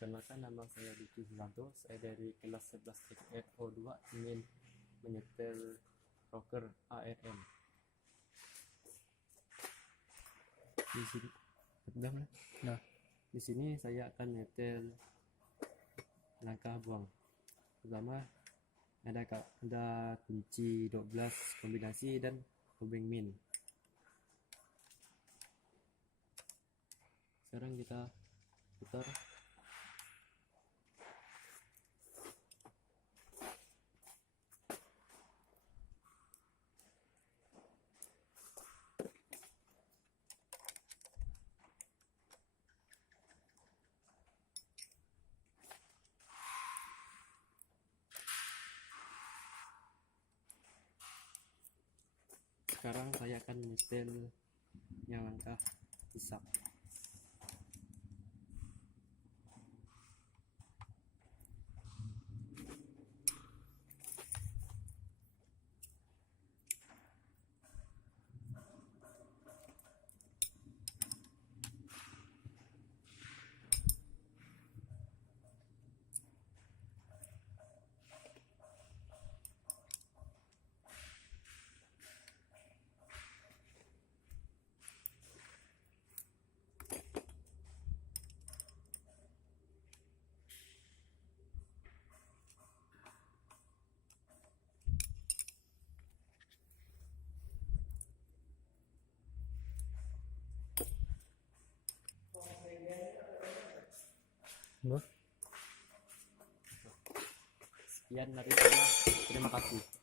Perkenalkan, nama saya Diki Zulanto. Saya dari kelas 11 FO2 ingin menyetel rocker ARM. Di sini, di sini saya akan menyetel langkah buang. Pertama ada kunci 12 kombinasi dan obeng min. Sekarang kita putar. Sekarang saya akan menyetel yang langkah hisap. Sekian dari saya. Terima kasih.